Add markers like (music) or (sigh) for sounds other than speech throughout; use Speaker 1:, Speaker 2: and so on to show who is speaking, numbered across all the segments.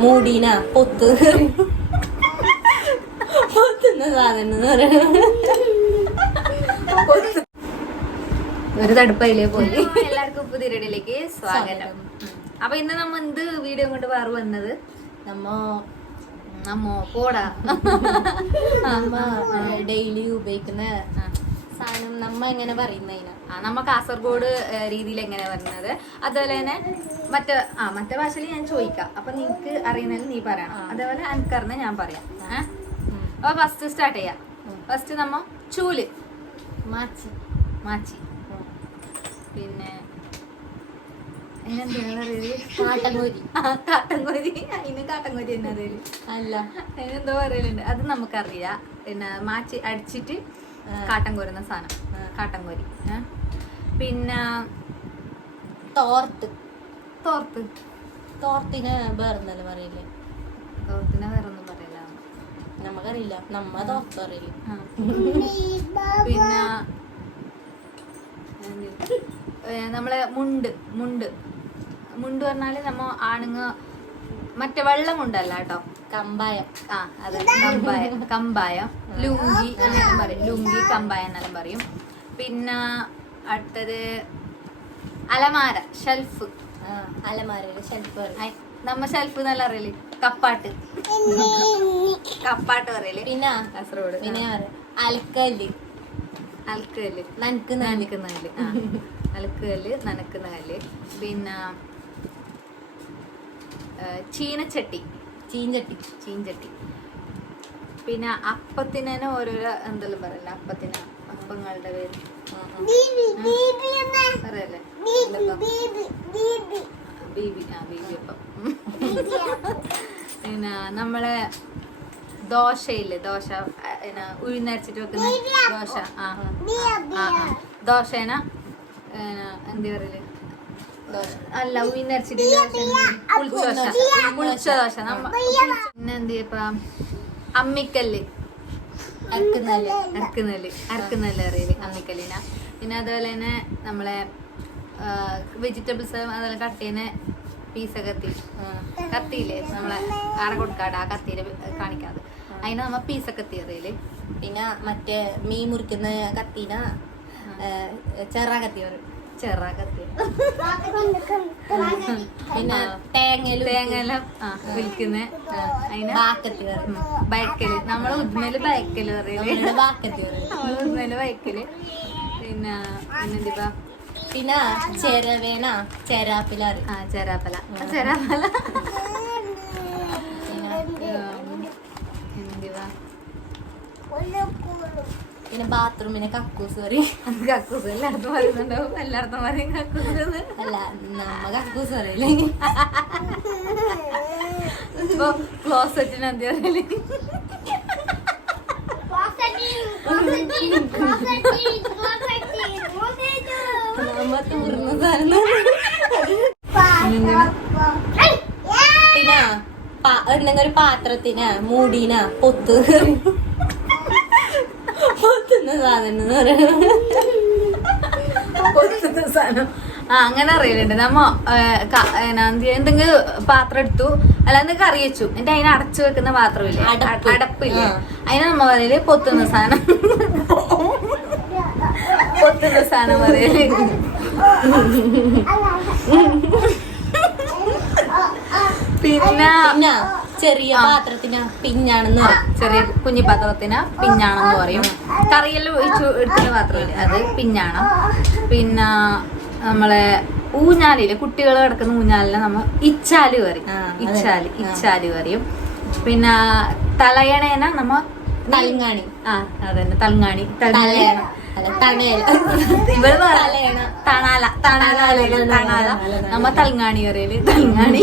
Speaker 1: മൂടീന പൊത്ത്. പൊത്തുന്ന സാധനം എന്ന് പറയുന്നത്
Speaker 2: ഒരു തടുപ്പയിലേ പോയി. എല്ലാവർക്കും പുതിയടിലേക്ക് സ്വാഗതം. അപ്പൊ ഇന്ന് നമ്മ എന്ത് വീഡിയോ കൊണ്ട് വേറെ വന്നത്?
Speaker 1: നമ്മ
Speaker 2: നമ്മ പോടാ
Speaker 1: നമ്മ ഡെയിലി ഉപയോഗിക്കുന്ന സാധനം നമ്മ എങ്ങനെ പറയുന്നതിന്?
Speaker 2: ആ, നമ്മ കാസർഗോഡ് രീതിയിൽ എങ്ങനെ വരുന്നത് അതുപോലെ തന്നെ മറ്റേ ആ മറ്റേ ഭാഷയിൽ ഞാൻ ചോദിക്കാം. അപ്പൊ നിനക്ക് അറിയുന്നതിൽ നീ പറയണം. അതേപോലെ എനിക്കറിഞ്ഞ ഞാൻ പറയാം. ഏഹ് അപ്പൊ ഫസ്റ്റ് സ്റ്റാർട്ട് ചെയ്യാം. ഫസ്റ്റ് നമ്മ ചൂൽ.
Speaker 1: മാച്ചി.
Speaker 2: മാച്ചി. പിന്നെ കാട്ടങ്കോരി അതിന് തന്നെ
Speaker 1: അല്ല.
Speaker 2: അതിനെന്തോ പറയലുണ്ട്. അത് നമുക്കറിയാം. പിന്നെ മാച്ചി അടിച്ചിട്ട് കാട്ടൻ കോരുന്ന സാധനം. കാട്ടൻ കോരി. പിന്നെ
Speaker 1: തോർത്ത്.
Speaker 2: തോർത്ത്.
Speaker 1: തോർത്തിന് വേറെന്നല്ല പറയില്ലേ?
Speaker 2: തോർത്തിനെ വേറെ ഒന്നും പറയില്ല.
Speaker 1: നമുക്കറിയില്ല നമ്മ തോർത്ത് അറിയില്ല
Speaker 2: പിന്നെ നമ്മളെ മുണ്ട്. മുണ്ട്. മുണ്ട് പറഞ്ഞാൽ നമ്മ ആണുങ്ങ മറ്റേ വെള്ളം മുണ്ടല്ല കേട്ടോ?
Speaker 1: കമ്പായം.
Speaker 2: ആ അത് കമ്പായം. കമ്പായം. ലുങ്കി എന്നെല്ലാം പറയും. ലുങ്കി കമ്പായം എന്നെല്ലാം പറയും. പിന്നെ അടുത്തത് അലമാര ഷെൽഫ്
Speaker 1: ആ, അലമാരയിൽ ഷെൽഫ്
Speaker 2: നമ്മ ഷെൽഫ് എന്നല്ല അറിയില്ലേ കപ്പാട്ട്. കപ്പാട്ട് പറയൽ.
Speaker 1: പിന്നെ?
Speaker 2: കാസർഗോഡ്.
Speaker 1: പിന്നെ അൽക്കൽ. അൽക്കൽ.
Speaker 2: നനക്കുന്ന
Speaker 1: നനക്ക് നനക്ക്
Speaker 2: നനക്കുന്ന കല്ല് ആ. അലക്കുകല്ല് നനക്കുന്ന കല്ല് പിന്നെ ചീനച്ചട്ടി.
Speaker 1: ചീഞ്ചട്ടി
Speaker 2: ചീഞ്ചട്ടി. പിന്നെ അപ്പത്തിന് തന്നെ ഓരോരോ എന്തെല്ലാം പറയല്ല? അപ്പത്തിന് അപ്പങ്ങളുടെ പേര്. പറയല്ലേ? ബീബി ആ ബീബി അപ്പം. പിന്നെ നമ്മളെ ദോശയില്ലേ? ദോശ പിന്നെ ഉഴുന്നരച്ചിട്ട് വെക്കുന്ന ദോശ. ആ ദോശേന എന്താ പറയൽ? അല്ല ഉഴുന്നരച്ചിട്ട് പുളിച്ച ദോശ പുളിച്ച അമ്മിക്കല്ല്.
Speaker 1: അരക്കുന്നല്ല്
Speaker 2: അരക്കുന്നല്ല് അരക്കുന്നല്ല് അറിയില്ലേ അമ്മിക്കല്ലിന. പിന്നെ അതുപോലെ തന്നെ നമ്മളെ വെജിറ്റബിൾസ് അതുപോലെ കട്ട് ചെയ്യുന്ന പീസ കത്തി കത്തിയില്ലേ? നമ്മളെ ആടെ കൊടുക്കാട് ആ കത്തിയിൽ കാണിക്കാതെ. അതിനെ നമ്മ പീസ കത്തി അറിയൽ.
Speaker 1: പിന്നെ മറ്റേ മീൻ മുറിക്കുന്ന കത്തിന ചെറ കത്തി പറയും.
Speaker 2: ചെറ കത്തി
Speaker 1: പിന്നെ തേങ്ങയിൽ
Speaker 2: തേങ്ങയെല്ലാം ആ. വിൽക്കുന്ന അതിനെ
Speaker 1: ബാക്കത്തി പറയും
Speaker 2: ബയക്കൽ നമ്മളെ ഉദ്മയിൽ ബയക്കൽ
Speaker 1: പറയൽ. ബാക്കത്തി
Speaker 2: നമ്മളെ ഉദ്മയിൽ ബയക്കൽ പിന്നെ പിന്നെന്തിപ്പാ?
Speaker 1: പിന്നെ ചെരവേന ചെരാപ്പില
Speaker 2: ആ ചെരാപ്പല. ചെറാപ്പല
Speaker 1: പിന്നെ ബാത്റൂമിനെ കക്കൂസ് പറയും.
Speaker 2: അത് കക്കൂസ്. എല്ലായിടത്തും പറയുന്നുണ്ടാവും. എല്ലായിടത്തും പറയും കക്കൂസ്
Speaker 1: അല്ല നമ്മ കക്കൂസ് പറയില്ലേ?
Speaker 2: ഇപ്പൊ ക്ലോസറ്റിന് എന്ത് പറയൽ
Speaker 1: നമ്മ തൂർന്ന സാധനം പിന്നെ എന്തെങ്കിലും ഒരു പാത്രത്തിന് മൂടീന പൊത്ത് പൊത്തുന്ന സാധനം എന്ന് പറയുന്നത്.
Speaker 2: സാധനം. ആ അങ്ങനെ അറിയലുണ്ട്. നമ്മ എന്തെങ്കിലും പാത്രം എടുത്തു. അല്ലാതെ കറി വെച്ചു. എന്നിട്ട് അതിനെ അടച്ചു വെക്കുന്ന പാത്രമില്ലേ?
Speaker 1: അടപ്പ്.
Speaker 2: അടപ്പില്ല. അതിനെ നമ്മ പറയൽ പൊത്തുന്ന സാധനം. പൊത്തുന്ന സാധനം പറയൽ. പിന്നെ?
Speaker 1: ചെറിയ പാത്രത്തിന് പിഞ്ഞാണെന്ന് പറയും.
Speaker 2: ചെറിയ കുഞ്ഞി പാത്രത്തിന് പിഞ്ഞാണെന്ന് പറയും. കറിയെല്ലാം ഒഴിച്ചു എടുക്കുന്ന പാത്രമില്ലേ? അത് പിഞ്ഞാണം. പിന്നെ നമ്മളെ ഊഞ്ഞാലില്ലേ? കുട്ടികൾ കിടക്കുന്ന ഊഞ്ഞാലിനെ നമ്മൾ ഇച്ചാൽ പറയും.
Speaker 1: ഇച്ചാൽ
Speaker 2: ഇച്ചാൽ പറയും. പിന്നെ തലയണേന നമ്മ
Speaker 1: തലങ്ങാണി.
Speaker 2: ആ അതന്നെ. തലങ്ങാണി.
Speaker 1: തലയണ.
Speaker 2: തണാല. തണാല. തണാല. നമ്മ തലങ്ങാണി പറയൽ. തലങ്ങാണി.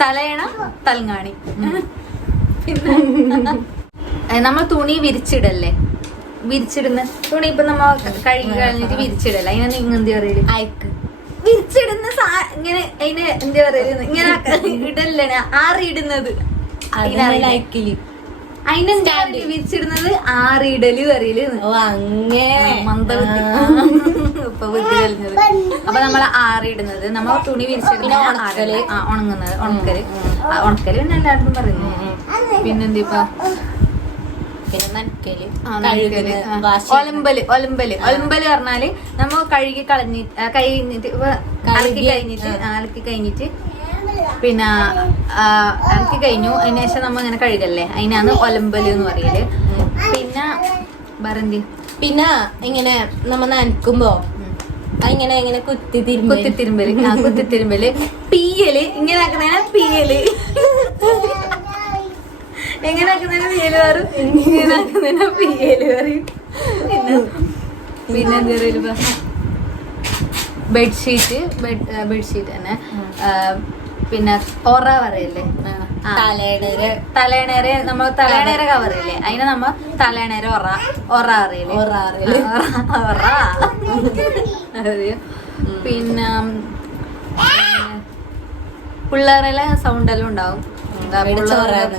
Speaker 2: തലയണ തലങ്ങാണി പിന്നെ നമ്മൾ തുണി വിരിച്ചിടല്ലേ? വിരിച്ചിടുന്ന തുണി ഇപ്പൊ നമ്മ കഴുകി കഴിഞ്ഞിട്ട് വിരിച്ചിടല്ലേ? അതിനെ നിങ്ങൾ എന്ത് പറയൽ?
Speaker 1: അയക്ക്.
Speaker 2: വിരിച്ചിടുന്ന സാ ഇങ്ങനെ അതിനെ എന്താ പറയൽ? ഇങ്ങനെ ഇടല്ലേ ആറിയിടുന്നത്.
Speaker 1: അതിനെ അയക്കിൽ
Speaker 2: അതിനെന്താ വിരിച്ചിടുന്നത് ആറിയിടൽ പറയൽ
Speaker 1: ഓ അങ്ങനെ.
Speaker 2: മന്ദബുദ്ധി. ഇപ്പൊ ബുദ്ധി നമ്മൾ ആറിയിടുന്നത്. നമ്മൾ തുണി വിരിച്ചിടുന്ന
Speaker 1: ആറൽ
Speaker 2: ആ ഉണങ്ങുന്നത്. ഉണക്കൽ. ഉണക്കൽ പിന്നെ എല്ലായിടത്തും പറയുന്നത്. പിന്നെന്തിപ്പോ?
Speaker 1: പിന്നെ
Speaker 2: നനക്കൽ.
Speaker 1: കഴുകൽ.
Speaker 2: ഒലമ്പൽ ഒലമ്പൽ. ഒലമ്പൽ പറഞ്ഞാൽ നമ്മ കഴുകി കളഞ്ഞി കഴിഞ്ഞിട്ട് അലക്കി
Speaker 1: കഴുകി,
Speaker 2: കഴിഞ്ഞിട്ട് അലക്കി കഴിഞ്ഞിട്ട് പിന്നെ അലക്കി കഴിഞ്ഞു. അതിന് ശേഷം നമ്മ ഇങ്ങനെ കഴുകല്ലേ? അതിനാണ് ഒലമ്പൽ എന്ന് പറയൽ. പിന്നെ വേറെന്തി?
Speaker 1: പിന്നെ ഇങ്ങനെ നമ്മ നനക്കുമ്പോ അതിങ്ങനെ ഇങ്ങനെ കുത്തി തിരുമ്പ
Speaker 2: കുത്തി തിരുമ്പൽ ആ കുത്തി തിരുമ്പൽ പീയൽ. ഇങ്ങനെ ആക്കുന്ന പീയൽ. എങ്ങനെ ആക്കുന്നതിന് പീയൽ പറയും? ഇങ്ങനെ ആക്കുന്ന പീയൽ പറയും. പിന്നെ പിന്നെ എന്താ ബെഡ്ഷീറ്റ്. ബെഡ് ബെഡ്ഷീറ്റ് തന്നെ. പിന്നെ ഒറ പറയല്ലേ?
Speaker 1: തലയുടെ
Speaker 2: തലേണേരെ. നമ്മ തലേണേരെ കവറില്ലേ അതിനെ നമ്മ തലേണേരെ ഒറ ഒറ അറിയില്ലേ?
Speaker 1: ഒറ അറിയില്ലേ?
Speaker 2: പിന്നെ പിള്ളേരെല്ലാം സൗണ്ട് എല്ലാം ഉണ്ടാവും.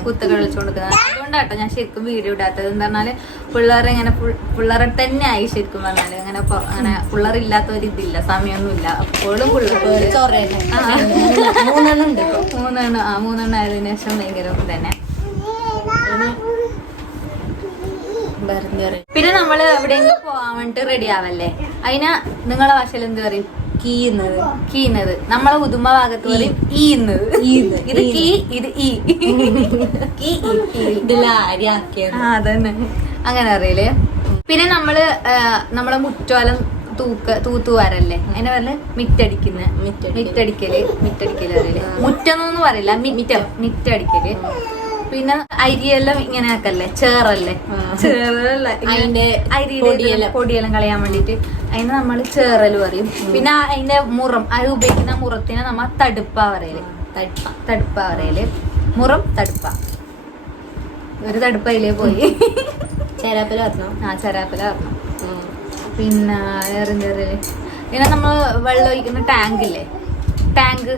Speaker 2: കുത്തൊക്കെ വിളിച്ചു കൊടുക്കുന്നത്. അതുകൊണ്ടാട്ടോ ഞാൻ ശരിക്കും വീഡിയോ ഇടാത്തത്. എന്താ പറഞ്ഞാൽ പിള്ളേരെ ഇങ്ങനെ പിള്ളേരെ തന്നെ ആയി ശരിക്കും പറഞ്ഞാൽ. അങ്ങനെ അങ്ങനെ പിള്ളേർ ഒരു ഇതില്ല സമയമൊന്നുമില്ല. അപ്പോഴും പിള്ളേർ.
Speaker 1: മൂന്നെണ്ണം
Speaker 2: ആ മൂന്നെണ്ണം ആയതിനു ശേഷം ഭയങ്കര തന്നെ. പിന്നെ നമ്മൾ എവിടെയെങ്കിലും പോവാൻ വേണ്ടിട്ട് റെഡി ആവല്ലേ? അതിനാ നിങ്ങളെ ഭാഷയിൽ എന്ത് പറയും?
Speaker 1: കീയുന്നത്.
Speaker 2: കീയുന്നത്. നമ്മളെ ഉദുമ ഭാഗത്ത് പറയും ഈന്നത്
Speaker 1: ഈന്ന്,
Speaker 2: ഇത്. കീ ഇത് ഈ. (laughs) കീ അതന്നെ. അങ്ങനെ അറിയില്ലേ? പിന്നെ നമ്മൾ നമ്മളെ മുറ്റോലം തൂക്ക തൂത്തുവാരല്ലേ? അതിനെ പറഞ്ഞ മിറ്റടിക്കുന്ന. മിറ്റടിക്കൽ. മിറ്റടിക്കൽ അറിയില്ലേ മുറ്റൊന്നും പറയില്ല. മിറ്റം. മിറ്റടിക്കൽ. പിന്നെ അരിയെല്ലാം ഇങ്ങനെ ആക്കല്ലേ ചേറല്ലേ?
Speaker 1: അതിന്റെ
Speaker 2: അരിയുടെ
Speaker 1: പൊടിയെല്ലാം.
Speaker 2: കളയാൻ വേണ്ടിട്ട് അതിന് നമ്മൾ ചേറൽ പറയും. പിന്നെ അതിന്റെ മുറം അത് ഉപയോഗിക്കുന്ന മുറത്തിനെ നമ്മ തടുപ്പ പറയൽ.
Speaker 1: തടിപ്പ.
Speaker 2: തടുപ്പ പറയൽ. മുറം തടുപ്പ. ഒരു തടുപ്പ അതിലേ പോയി.
Speaker 1: ചേരാപ്പല പറഞ്ഞു
Speaker 2: ആ ചരാപ്പല പറഞ്ഞു പിന്നെ വേറെ പിന്നെ നമ്മൾ വെള്ളം ഒഴിക്കുന്ന ടാങ്ക് ഇല്ലേ ടാങ്ക്.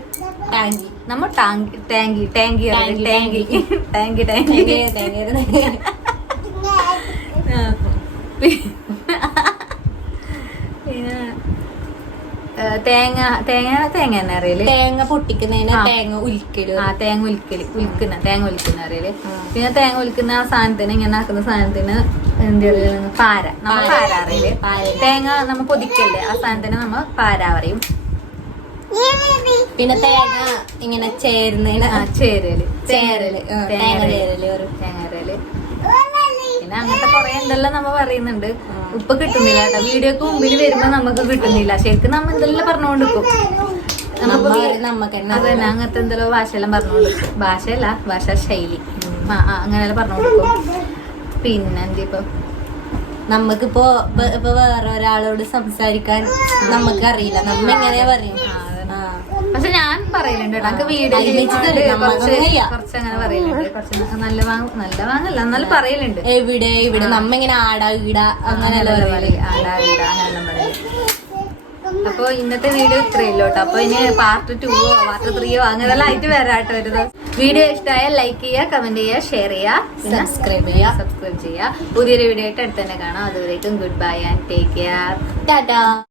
Speaker 1: ടാങ്കി.
Speaker 2: നമ്മ ടാങ്ക് ടാങ്കി ടാങ്കി
Speaker 1: ടാങ്കി,
Speaker 2: ടാങ്കി. ടാങ്കി.
Speaker 1: തേങ്ങ തേങ്ങ.
Speaker 2: പിന്നെ തേങ്ങ തേങ്ങ തേങ്ങ തന്നെ അറിയില്ലേ?
Speaker 1: തേങ്ങ പൊട്ടിക്കുന്നതിന്. തേങ്ങ ഉലിക്കൽ
Speaker 2: ആ തേങ്ങ ഉലിക്കൽ ഉലിക്കുന്ന തേങ്ങ ഉലിക്കുന്ന
Speaker 1: അറിയില്ലേ.
Speaker 2: പിന്നെ തേങ്ങ ഉലിക്കുന്ന ആ സാധനത്തിന് ഇങ്ങനെ ആക്കുന്ന സാധനത്തിന് എന്തെങ്കിലും പാര. നമ്മ
Speaker 1: പാര.
Speaker 2: അറിയില്ലേ. തേങ്ങ നമ്മ പൊതിക്കല്ലേ? ആ സാധനത്തിന് നമ്മ പാര പറയും.
Speaker 1: പിന്നെ തേങ്ങ ഇങ്ങനെ ചേരുന്നതിന്
Speaker 2: ആ
Speaker 1: ചേരൽ. ചേരൽ. തേങ്ങ ചേരൽ ഒരു
Speaker 2: തേങ്ങരൽ പിന്നെ അങ്ങനത്തെ കുറെ എന്തെല്ലാം നമ്മ പറയുന്നുണ്ട്. ഉപ്പ് കിട്ടുന്നില്ല കേട്ടോ. വീഡിയോക്ക് മുമ്പിൽ വരുമ്പോ നമുക്ക് കിട്ടുന്നില്ല. ശരിക്കും നമ്മ എന്തെല്ലാം പറഞ്ഞുകൊണ്ടിരിക്കും അത് തന്നെ അങ്ങനത്തെ എന്തെല്ലോ ഭാഷയെല്ലാം പറഞ്ഞുകൊണ്ടിരിക്കും ഭാഷയല്ല ഭാഷ ശൈലി. ആ അങ്ങനെയെല്ലാം പറഞ്ഞുകൊണ്ടിരിക്കും പിന്നെ എന്തിപ്പോ?
Speaker 1: നമുക്കിപ്പോ ഇപ്പൊ- ഇപ്പൊ വേറെ ഒരാളോട് സംസാരിക്കാൻ നമുക്ക് അറിയില്ല നമ്മ എങ്ങനെയാ പറയും.
Speaker 2: പക്ഷെ ഞാൻ പറയലുണ്ട് ചെയ്യുന്നോണ്ട്.
Speaker 1: തരും.
Speaker 2: കുറച്ച് കുറച്ച് അങ്ങനെ പറയലുണ്ട്. കുറച്ച് നല്ല വാങ്ങ നല്ല വാങ്ങല്ല. എന്നാലും പറയലുണ്ട്.
Speaker 1: എവിടെ? ഇവിടെ നമ്മ ഇങ്ങനെ ആടാ ഈടാ
Speaker 2: പറയൽ. ആടാ, ഈടാ, അങ്ങനെ. അപ്പൊ ഇന്നത്തെ വീഡിയോ ഇത്രയല്ലോ കേട്ടോ. അപ്പൊ ഇനി പാർട്ട് ടൂവോ പാർട്ട് ത്രീയോ അങ്ങനെല്ലാം ആയിട്ട് വരാട്ടോ ഒരു ദിവസം. വീഡിയോ ഇഷ്ടമായാൽ ലൈക്ക് ചെയ്യുക കമന്റ് ചെയ്യുക ഷെയർ ചെയ്യുക
Speaker 1: സബ്സ്ക്രൈബ് ചെയ്യാ
Speaker 2: സബ്സ്ക്രൈബ് ചെയ്യുക പുതിയൊരു വീഡിയോ ആയിട്ട് അടുത്ത് തന്നെ കാണാം. അതുവരേക്കും good bye and take care
Speaker 1: tata.